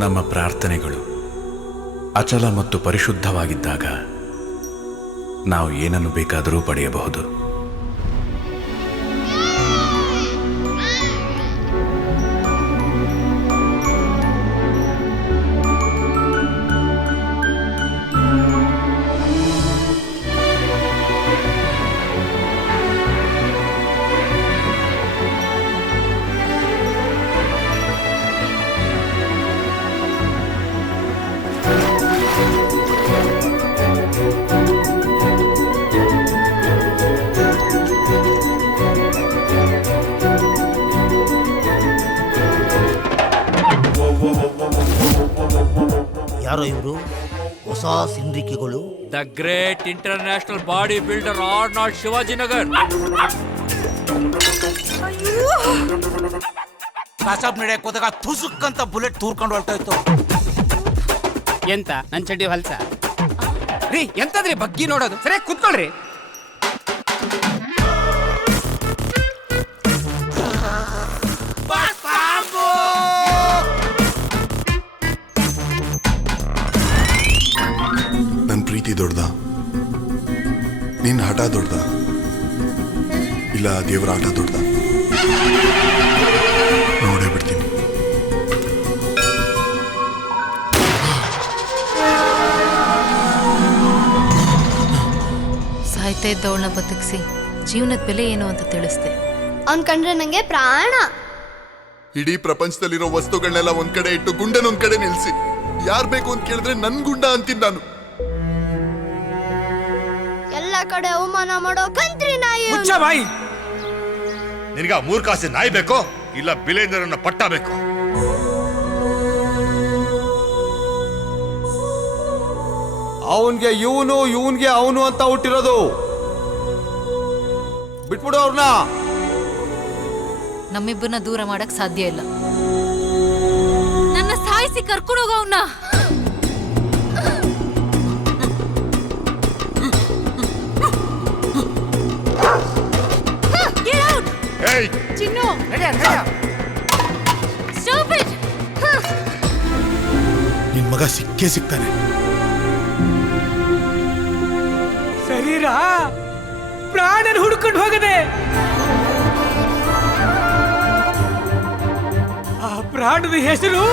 ನಮ್ಮ ಪ್ರಾರ್ಥನೆಗಳು ಅಚಲ ಮತ್ತು ಪರಿಶುದ್ಧವಾಗಿದ್ದಾಗ ನಾವು ಏನನ್ನು ಬೇಕಾದರೂ ಪಡೆಯಬಹುದು. ಯಾರೋ ಇವರು ಹೊಸ ಸಿಂದ್ರಿಕೆಗಳು. The great international body builder Arnold Shivajinagar. ಕಸಬ್ ನಡೆಯಕ್ ಹೋದಾಗ ತುಸುಕ್ಕಂತ ಬುಲೆಟ್ ತೂರ್ಕೊಂಡು ಹೊಳ್ತಾ ಇತ್ತು. ಎಂತ ನನ್ ಚಡ್ಡಿ ಹೊಲ್ಸ ರೀ? ಎಂತದ್ರಿ ಬಗ್ಗಿ ನೋಡೋದು? ಸರಿ ಕುತ್ಕೊಳ್ರಿ. ನನ್ನ ಪ್ರೀತಿ ದೊಡ್ಡದ, ನಿನ್ನ ಹಠ ದೊಡ್ಡದ, ಇಲ್ಲ ದೇವರ ಆಟ ದೊಡ್ಡದ? ನೋಡೇ ಬಿಡ್ತೀನಿ. ಸಾಯ್ತಾ ಇದ್ದವಳನ್ನ ಬದುಕಿಸಿ ಜೀವನದ ಬೆಲೆ ಏನು ಅಂತ ತಿಳಿಸ್ದೆ. ಅವ್ನ್ ಕಂಡ್ರೆ ನಂಗೆ ಪ್ರಾಣ. ಇಡೀ ಪ್ರಪಂಚದಲ್ಲಿರೋ ವಸ್ತುಗಳನ್ನೆಲ್ಲ ಒಂದ್ ಕಡೆ ಇಟ್ಟು ಗುಂಡನ ಒಂದ್ ಕಡೆ ನಿಲ್ಸಿ ಯಾರ್ ಬೇಕು ಅಂತ ಕೇಳಿದ್ರೆ ನನ್ ಗುಂಡ ಅಂತೀನಿ ನಾನು. ಎಲ್ಲ ಕಡೆ ಅವಮಾನ ಮಾಡೋ ಕಂತ್ರಿ ನಾಯಿ. ಬಾಯಿ, ನಿನಗ 3 ಕಾಸು ನಾಯಿ ಬೇಕೋ ಇಲ್ಲ ಬಿಲೇಂದ್ರನ್ನ ಪಟ್ಟ ಬೇಕೋ? ಅವನ್ಗೆ ಇವನು, ಇವನ್ಗೆ ಅವನು ಅಂತ ಹುಟ್ಟಿರೋದು. ಬಿಟ್ಬಿಡು ಅವ್ರನ್ನ. ನಮ್ಮಿಬ್ಬರನ್ನ ದೂರ ಮಾಡಕ್ ಸಾಧ್ಯ ಇಲ್ಲ. ನನ್ನ ಸಾಯಿಸಿ ಕರ್ಕೊಂಡೋಗ ಅವನ್ನ. ಚಿನ್ನು ನಿನ್ ಮಗ ಸಿಕ್ಕೇ ಸಿಗ್ತಾನೆ. ಶರೀರ ಪ್ರಾಣನ ಹುಡ್ಕೊಂಡು ಹೋಗದೆ. ಆ ಪ್ರಾಣದ ಹೆಸರು